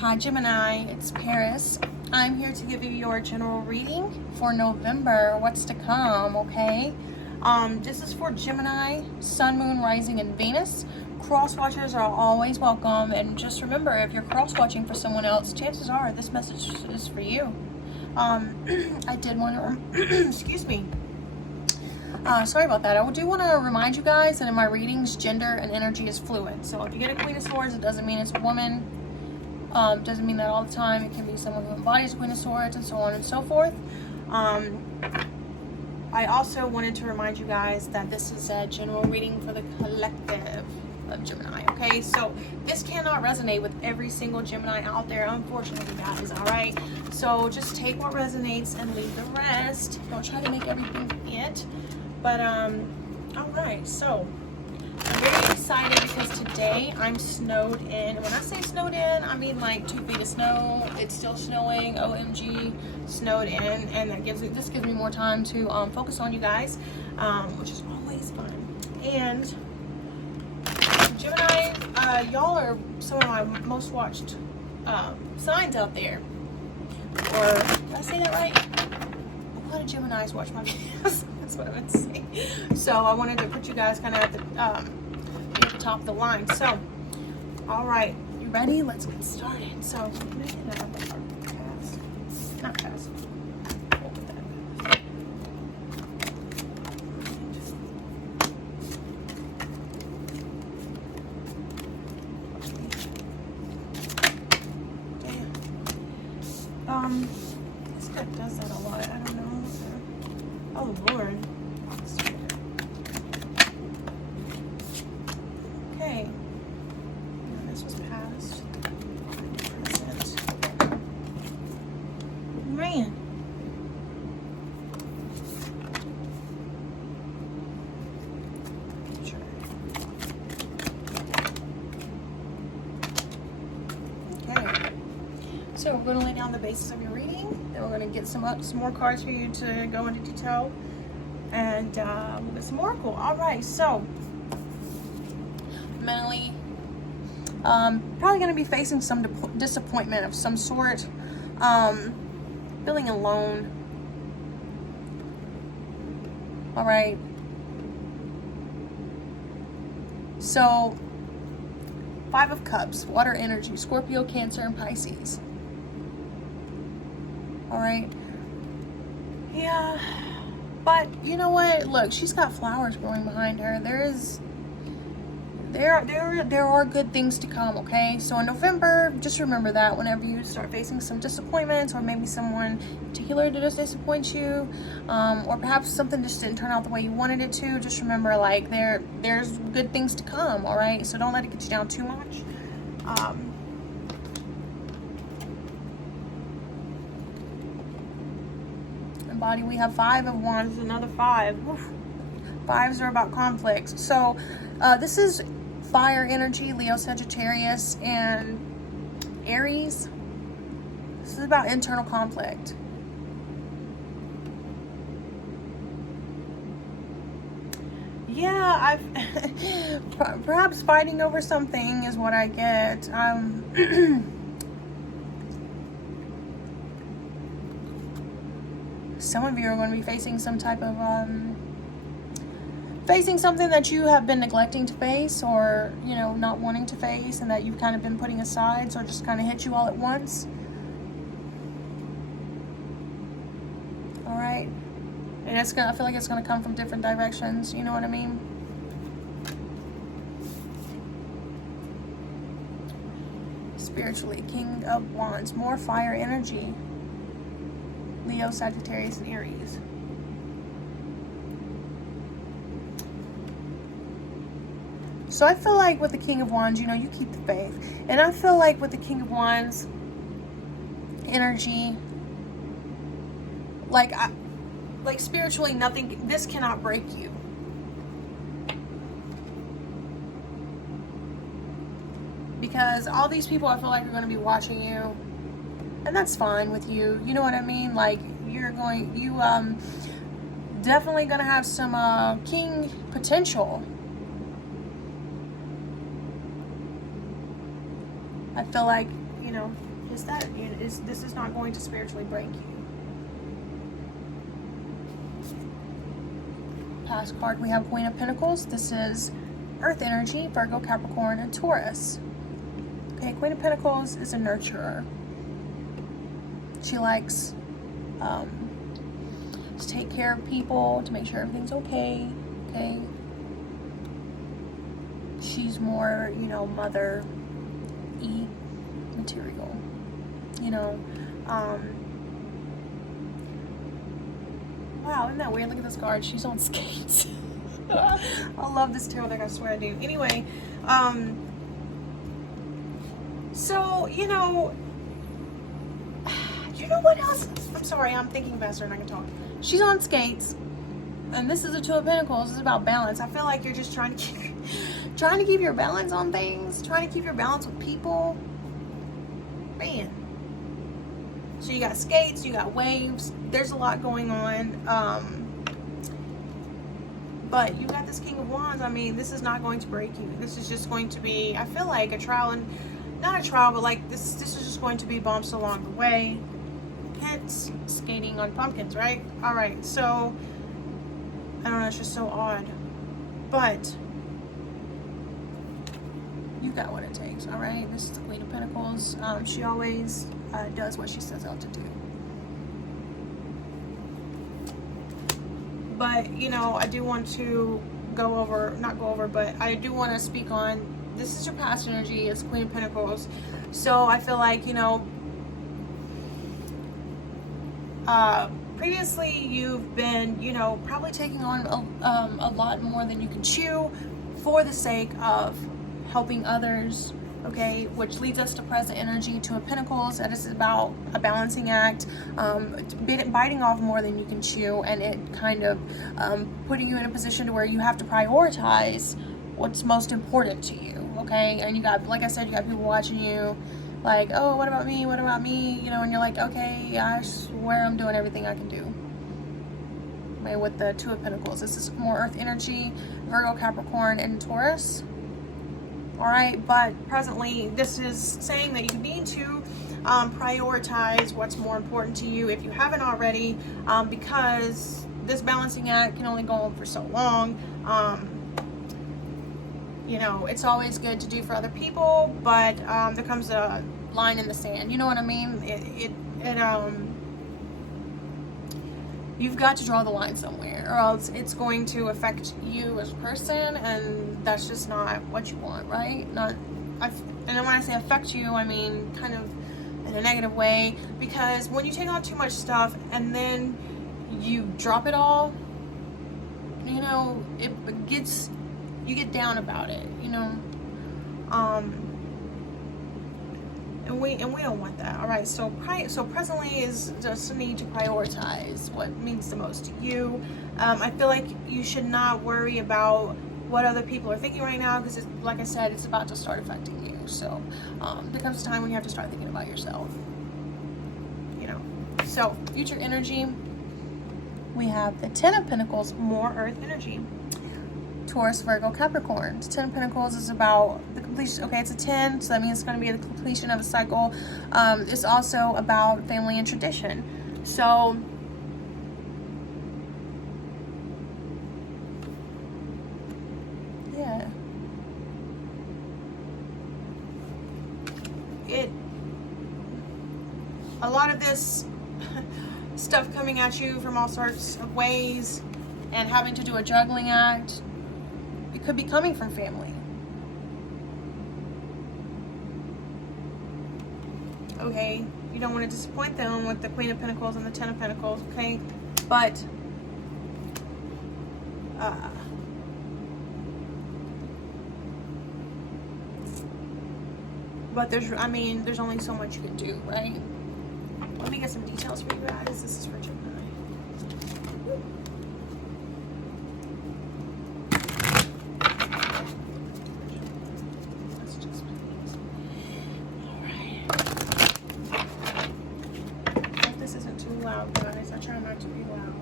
Hi Gemini, it's Paris. I'm here to give you your general reading for November, what's to come, okay? This is for Gemini, Sun, Moon, Rising, and Venus. Cross-watchers are always welcome, and just remember, if you're cross-watching for someone else, chances are this message is for you. I did want to, excuse me. Sorry about that. I do want to remind you guys that in my readings, gender and energy is fluid. So if you get a Queen of Swords, it doesn't mean it's a woman. Doesn't mean that all the time. It can be someone who embodies Queen of Swords and so on and so forth. I also wanted to remind you guys that this is a general reading for the collective of Gemini, okay? So this cannot resonate with every single Gemini out there, unfortunately, guys, all right? So just take what resonates and leave the rest. Don't try to make everything fit. But, all right, so I'm very excited because today I'm snowed in. When I say snowed in, I mean like 2 feet of snow. It's still snowing, OMG, snowed in, and this gives me more time to focus on you guys, which is always fun. And Gemini, y'all are some of my most watched signs out there. Or did I say that right? A lot of Geminis watch my videos. That's what I would say. So I wanted to put you guys kind of at the top of the line. So, all right, you ready? Let's get started. So, not fast. This deck does that a lot. I don't know. Oh Lord. Okay. This was past. Present. Man. Sure. Okay. So we're going to lay down the basis of your reading. Then we're going to get some more cards for you to go into detail. And we'll get some oracle. All right, so mentally, probably going to be facing some disappointment of some sort, feeling alone. All right. So 5 of Cups, water energy, Scorpio, Cancer, and Pisces. All right. Yeah. But you know what? Look, she's got flowers growing behind her. There are good things to come, okay? So in November, just remember that whenever you start facing some disappointments, or maybe someone in particular did just disappoint you, or perhaps something just didn't turn out the way you wanted it to, just remember, like, there's good things to come, all right? So don't let it get you down too much. Body, we have 5 of Wands, another 5. Oof. 5s are about conflicts. So this is fire energy, Leo, Sagittarius, and Aries. This is about internal conflict. Yeah, I've perhaps fighting over something is what I get. Some of you are going to be facing some type of, facing something that you have been neglecting to face, or, you know, not wanting to face, and that you've kind of been putting aside, so it just kind of hit you all at once. All right. And I feel like it's going to come from different directions, you know what I mean? Spiritually, King of Wands, more fire energy. Leo, Sagittarius, and Aries. So I feel like with the King of Wands, you know, you keep the faith. And I feel like with the King of Wands energy, like spiritually, nothing, this cannot break you. Because all these people, I feel like, are going to be watching you. And that's fine with you. You know what I mean? Like, you definitely gonna have some king potential. I feel like, you know, is that this is not going to spiritually break you. Past card, we have Queen of Pentacles. This is Earth energy, Virgo, Capricorn, and Taurus. Okay, Queen of Pentacles is a nurturer. She likes to take care of people, to make sure everything's okay. Okay. She's more, you know, mother-y material. You know, wow, isn't that weird? Look at this card. She's on skates. I love this tarot deck, I swear I do. Anyway, so, you know what else? I'm sorry, I'm thinking faster than I can talk. She's on skates, and this is a Two of Pentacles. It's about balance. I feel like you're just trying to keep your balance on things, trying to keep your balance with people. Man. So you got skates, you got waves. There's a lot going on. But you got this King of Wands. I mean, this is not going to break you. This is just going to be, I feel like, a trial, and not a trial, but like this is just going to be bumps along the way. Hence, skating on pumpkins, right? All right, so I don't know, it's just so odd, but you got what it takes. All right, this is the Queen of Pentacles. She always does what she sets out to do. But you know, I do want to but I do want to speak on, this is your past energy. It's Queen of Pentacles. So I feel like, you know, previously you've been, you know, probably taking on a lot more than you can chew for the sake of helping others, okay, which leads us to present energy, Two of Pentacles. That is about a balancing act, biting off more than you can chew, and it kind of putting you in a position to where you have to prioritize what's most important to you, okay? And you got, like I said, you got people watching you like, oh, what about me, you know, and you're like, okay, I swear I'm doing everything I can do. Okay, with the Two of Pentacles, this is more Earth energy, Virgo, Capricorn, and Taurus. All right, but presently this is saying that you need to prioritize what's more important to you if you haven't already, because this balancing act can only go on for so long. You know, it's always good to do for other people, but there comes a line in the sand. You know what I mean? You've got to draw the line somewhere, or else it's going to affect you as a person, and that's just not what you want, right? And then when I say affect you, I mean kind of in a negative way, because when you take on too much stuff and then you drop it all, you know, you get down about it, you know, and we don't want that. All right, so presently is just a need to prioritize what means the most to you. I feel like you should not worry about what other people are thinking right now, because like I said, it's about to start affecting you. So there comes a time when you have to start thinking about yourself, you know. So future energy, we have the Ten of Pentacles, more Earth energy. Taurus, Virgo, Capricorn. The Ten of Pentacles is about the completion. Okay, it's a 10, so that means it's going to be the completion of a cycle. It's also about family and tradition. So yeah, a lot of this stuff coming at you from all sorts of ways, and having to do a juggling act. It could be coming from family. Okay, you don't want to disappoint them with the Queen of Pentacles and the Ten of Pentacles, okay? But there's only so much you can do, right? Let me get some details for you guys. This is for Gemini. Guys, I try not to be loud.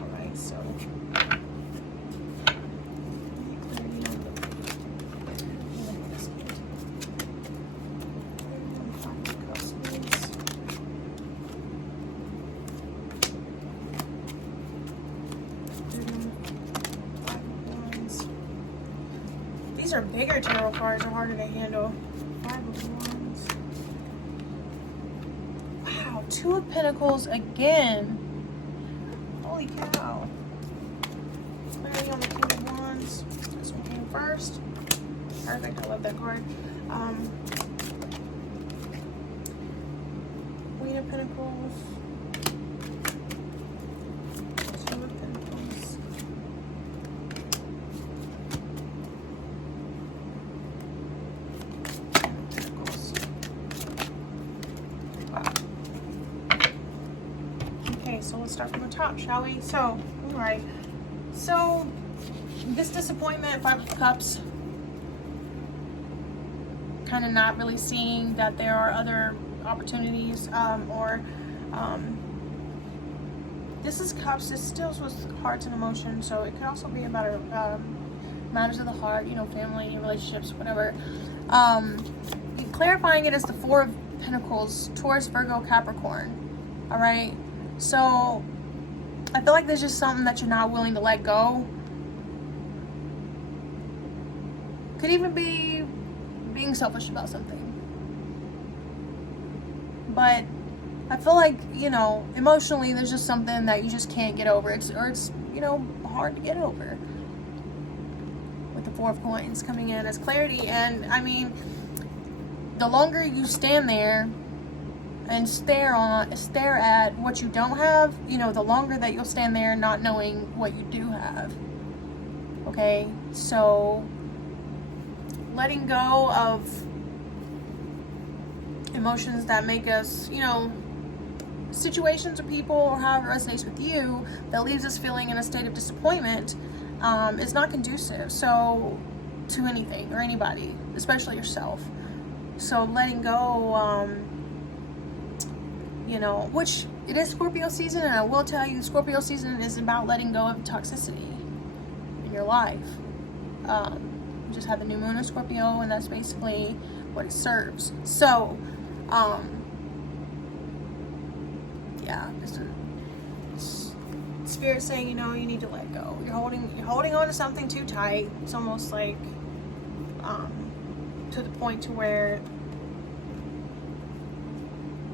Alright, so look at this These are bigger tarot cards, are harder to handle. Five of Wands. Wow, Two of Pentacles again. Holy cow. Clarity on the King of Wands. This one came first. Perfect, I love that card. Queen of Pentacles. Two of Pentacles. So let's start from the top, shall we? So, all right. So, this disappointment, Five of Cups, kind of not really seeing that there are other opportunities, this is Cups. This deals with hearts and emotions, so it could also be about matters of the heart, you know, family, relationships, whatever. Clarifying it as the Four of Pentacles, Taurus, Virgo, Capricorn. All right. So, I feel like there's just something that you're not willing to let go. Could even be being selfish about something. But I feel like, you know, emotionally there's just something that you just can't get over. It's you know, hard to get over. With the Four of Coins coming in as clarity. And, I mean, the longer you stand there and stare at what you don't have, you know, the longer that you'll stand there not knowing what you do have. Okay, so letting go of emotions that make us, you know, situations or people or however it resonates with you that leaves us feeling in a state of disappointment is not conducive to anything or anybody, especially yourself. So letting go, you know, which it is Scorpio season, and I will tell you, Scorpio season is about letting go of toxicity in your life. You just had the new moon in Scorpio, and that's basically what it serves. So, yeah, Spirit saying, you know, you need to let go. You're holding on to something too tight. It's almost like to the point to where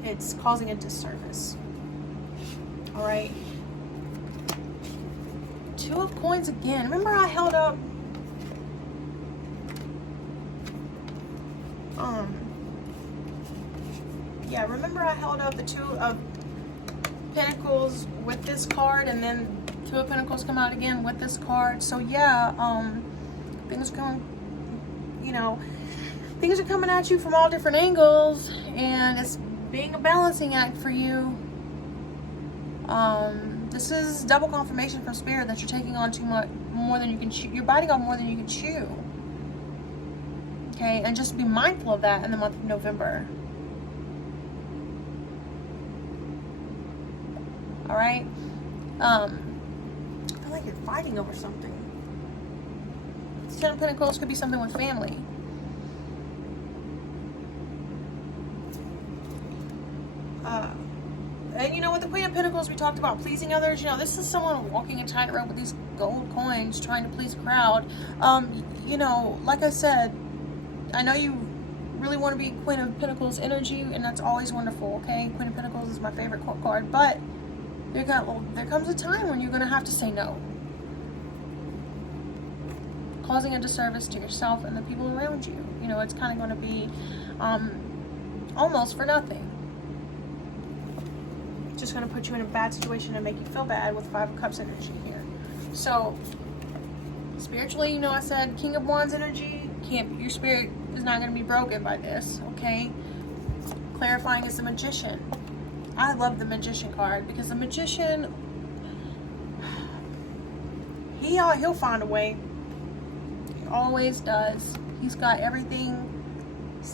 it's causing a disservice. All right. Two of Coins again. Remember I held up yeah, remember I held up the Two of Pentacles with this card, and then Two of Pentacles come out again with this card. So yeah, things come, you know, things are coming at you from all different angles, and it's being a balancing act for you. This is double confirmation from Spirit that you're taking on too much, more than you can chew. You're biting off more than you can chew. Okay, and just be mindful of that in the month of November. All right. I feel like you're fighting over something. Ten of Pentacles could be something with family. And you know, with the Queen of Pentacles, we talked about pleasing others. You know, this is someone walking a tightrope with these gold coins, trying to please a crowd. You know, like I said, I know you really want to be Queen of Pentacles energy, and that's always wonderful, okay? Queen of Pentacles is my favorite court card, but there comes a time when you're going to have to say no. Causing a disservice to yourself and the people around you. You know, it's kind of going to be almost for nothing. Just going to put you in a bad situation and make you feel bad with Five of Cups energy here. So, spiritually, you know, I said King of Wands energy, your spirit is not going to be broken by this, okay? Clarifying is the Magician. I love the Magician card because the Magician, he'll find a way. He always does. He's got everything.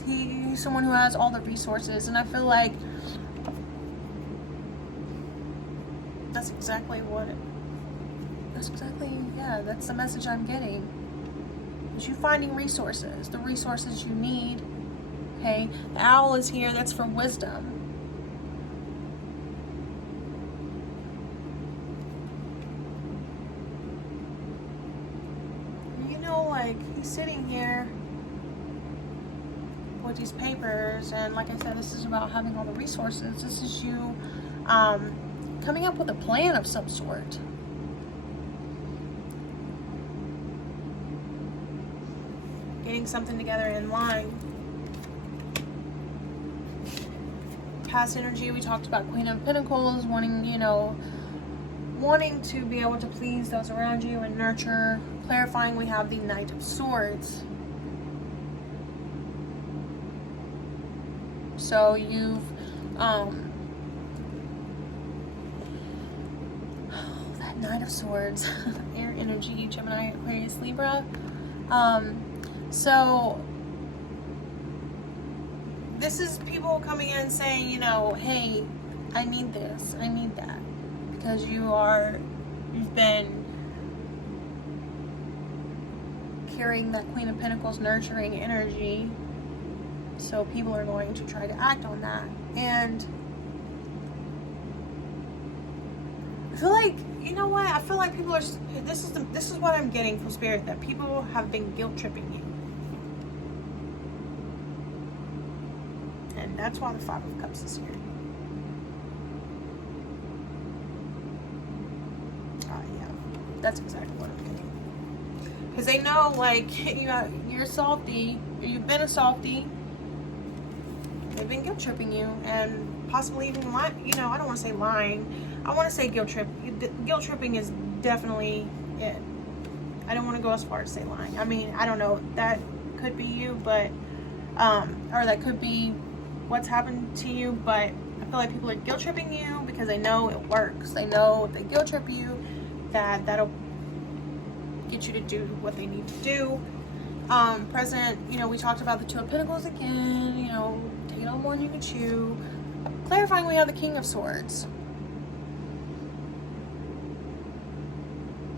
He's someone who has all the resources, and I feel like that's the message I'm getting. Is you finding resources, the resources you need. Okay, the Owl is here. That's for wisdom. You know, like, sitting here with these papers, and like I said, this is about having all the resources. This is you coming up with a plan of some sort. Getting something together in line. Past energy, we talked about Queen of Pentacles, wanting, you know, wanting to be able to please those around you and nurture. Clarifying, we have the Knight of Swords. So you've that Knight of Swords, air energy, Gemini, Aquarius, Libra. So this is people coming in saying, you know, hey, I need this, I need that, because you've been carrying that Queen of Pentacles nurturing energy. So people are going to try to act on that. And I feel like, you know what? I feel like people are, this is what I'm getting from Spirit, that people have been guilt tripping you. And that's why the Five of Cups is here. Yeah, that's exactly what I'm getting. Because they know, like, you're salty, you've been a softie. They've been guilt tripping you, and possibly even lying. You know, I don't want to say lying. I want to say guilt trip. Guilt tripping is definitely it. I don't want to go as far as say lying. I mean, I don't know. That could be you, but or that could be what's happened to you. But I feel like people are guilt tripping you because they know it works. They know if they guilt trip you, that'll get you to do what they need to do. Present, you know, we talked about the Two of Pentacles again, you know, take it on more than you can chew. Clarifying, we have the King of Swords.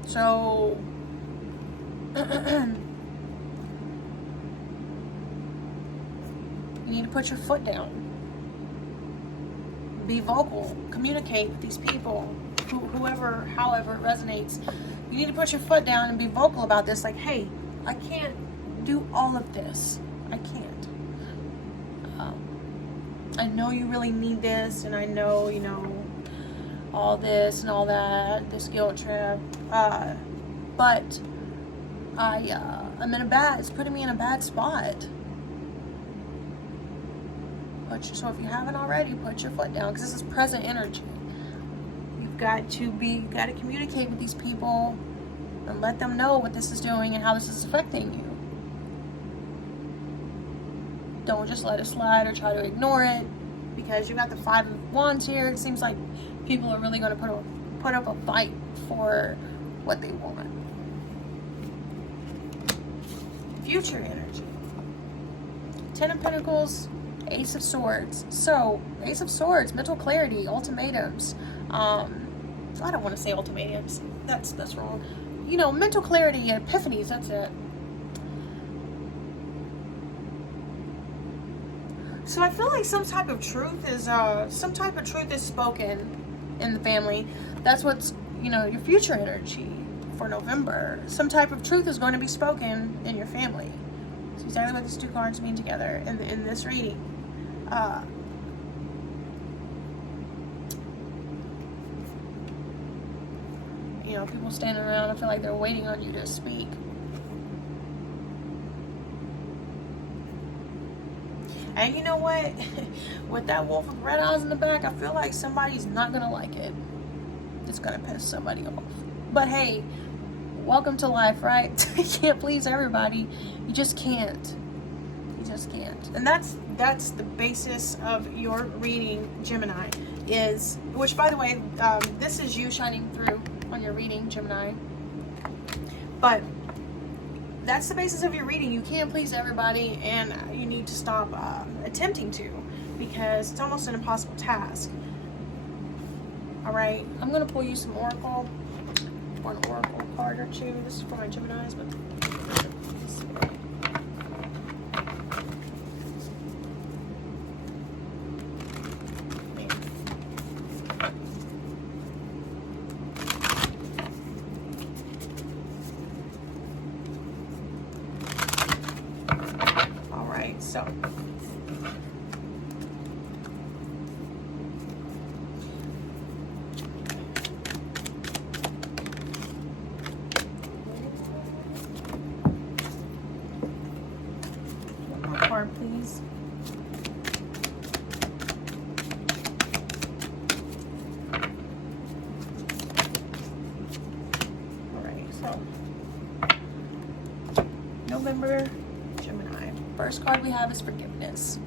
So, you need to put your foot down. Be vocal. Communicate with these people. Whoever, however it resonates. You need to put your foot down and be vocal about this. Like, hey, I can't do all of this. I can't. I know you really need this, and I know, you know, all this and all that, this guilt trip. But I'm in a bad, it's putting me in a bad spot. So if you haven't already, put your foot down, because this is present energy. You've got to communicate with these people and let them know what this is doing and how this is affecting you. Don't just let it slide or try to ignore it, because you got the Five of Wands here. It seems like people are really going to put up a fight for what they want. Future energy. Ten of Pentacles, Ace of Swords. So, Ace of Swords, mental clarity, ultimatums. I don't want to say ultimatums. That's wrong. You know, mental clarity, epiphanies, that's it. So I feel like some type of truth is spoken in the family. That's what's, you know, your future energy for November. Some type of truth is going to be spoken in your family. So exactly what these two cards mean together in this reading. You know, people standing around, I feel like they're waiting on you to speak. And you know what? With that wolf with red eyes in the back, I feel like somebody's not going to like it. It's going to piss somebody off. But hey, welcome to life, right? You can't please everybody. You just can't. You just can't. And that's the basis of your reading, Gemini, is, which by the way, this is you shining through on your reading, Gemini. But that's the basis of your reading. You can't please everybody, and you need to stop attempting to, because it's almost an impossible task. All right, I'm gonna pull you some oracle, one oracle card or two. This is for my Geminis, but So one more card, please. November, Gemini. First card we have is forgiveness.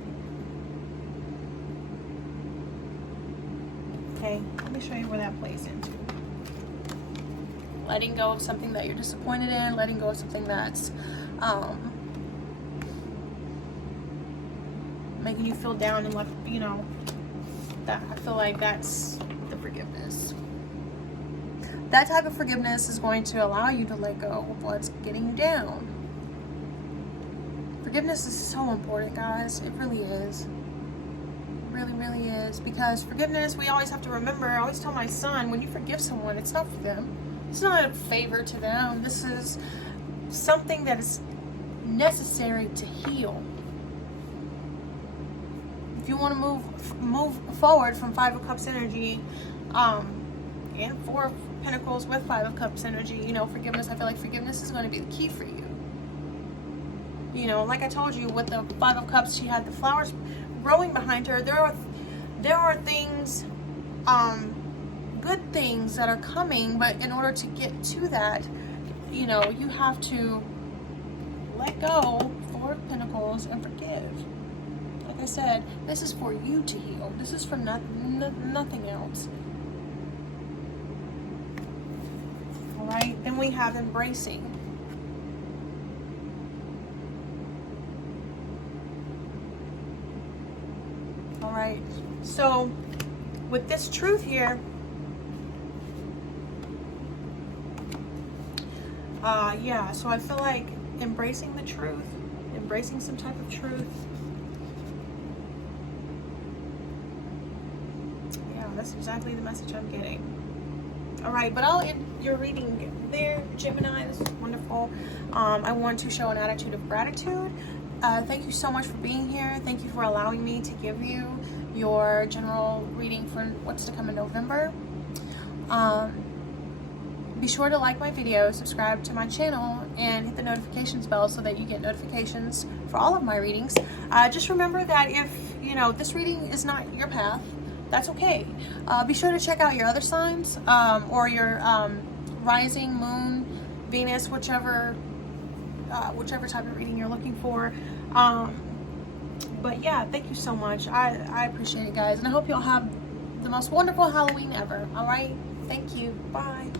Okay, let me show you where that plays into. Letting go of something that you're disappointed in, letting go of something that's making you feel down and left, you know, that I feel like that's the forgiveness. That type of forgiveness is going to allow you to let go of what's getting you down. Forgiveness is so important, guys. It really is. It really, really is. Because forgiveness, we always have to remember, I always tell my son, when you forgive someone, it's not for them. It's not a favor to them. This is something that is necessary to heal. If you want to move forward from Five of Cups energy, and Four of Pentacles with Five of Cups energy, you know, forgiveness, I feel like forgiveness is going to be the key for you. You know, like I told you, with the Five of Cups, she had the flowers growing behind her. There are things, good things that are coming, but in order to get to that, you know, you have to let go, Four of Pentacles, and forgive. Like I said, this is for you to heal. This is for nothing else. All right, then we have embracing. All right, so with this truth here, yeah, so I feel like embracing the truth, embracing some type of truth. Yeah, that's exactly the message I'm getting. All right, but I'll end your reading there, Gemini. This is wonderful. I want to show an attitude of gratitude. Thank you so much for being here. Thank you for allowing me to give you your general reading for what's to come in November. Be sure to like my video, subscribe to my channel, and hit the notifications bell so that you get notifications for all of my readings. Just remember that if, you know, this reading is not your path, that's okay. Be sure to check out your other signs, or your rising, moon, Venus, whichever type of reading you're looking for. But yeah, thank you so much. I appreciate it, guys, and I hope you'll have the most wonderful Halloween ever. All right, thank you. Bye.